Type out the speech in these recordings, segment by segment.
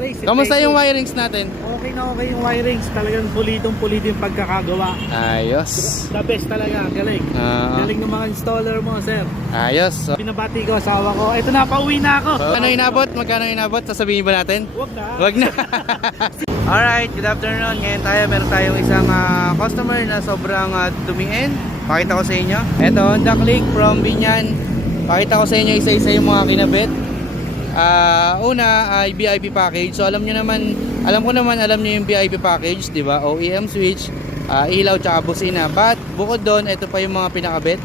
Kamusta yung wirings natin? Okay na okay yung wirings. Talagang pulitong-pulit yung pagkakagawa. Ayos. The best talaga. Galing. Galing ng mga installer mo, sir. Ayos. So, Pinabati ko, asawa ko. Ito na, pauwi na ako. ano inabot? Magkano inabot? Sasabihin ba natin? Huwag na. Wag na. Alright, good afternoon. Ngayon meron tayong isang customer na sobrang dumiin. Pakita ko sa inyo. Ito, Honda Click from Binyan. Pakita ko sa inyo isa-isa yung mga kinabit. Una ay VIP package. So alam niyo yung VIP package, 'di ba? OEM switch, ilaw tsaka busina. But bukod doon, ito pa yung mga pinakabit.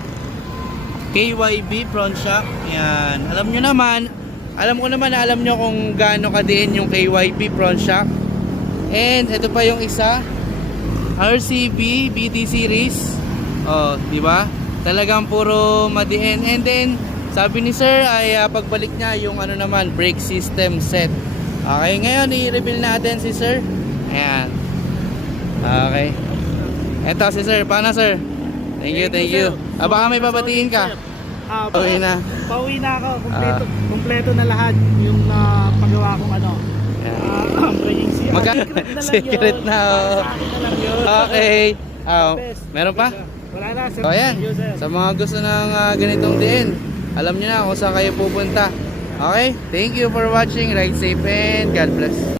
KYB front shock. Yan. Alam niyo kung gaano kadiin yung KYB front shock. And ito pa yung isa, RCB BT series. Oh, 'di ba? Talagang puro madiin. And then sabi ni sir ay pagbalik niya yung brake system set. Okay, ngayon i-reveal natin si sir. Ayan. Okay. Eto si sir, paano sir? Thank you. Baka may babatiin ka. Pauwi na. Pauwi na ako. Kompleto na lahat yung paggawa kong braking Secret na. Okay. Meron pa? Wala na. So ayan, sa mga gusto ng ganitong diin, alam niyo na kung saan kayo pupunta. Okay, thank you for watching. Ride safe and God bless.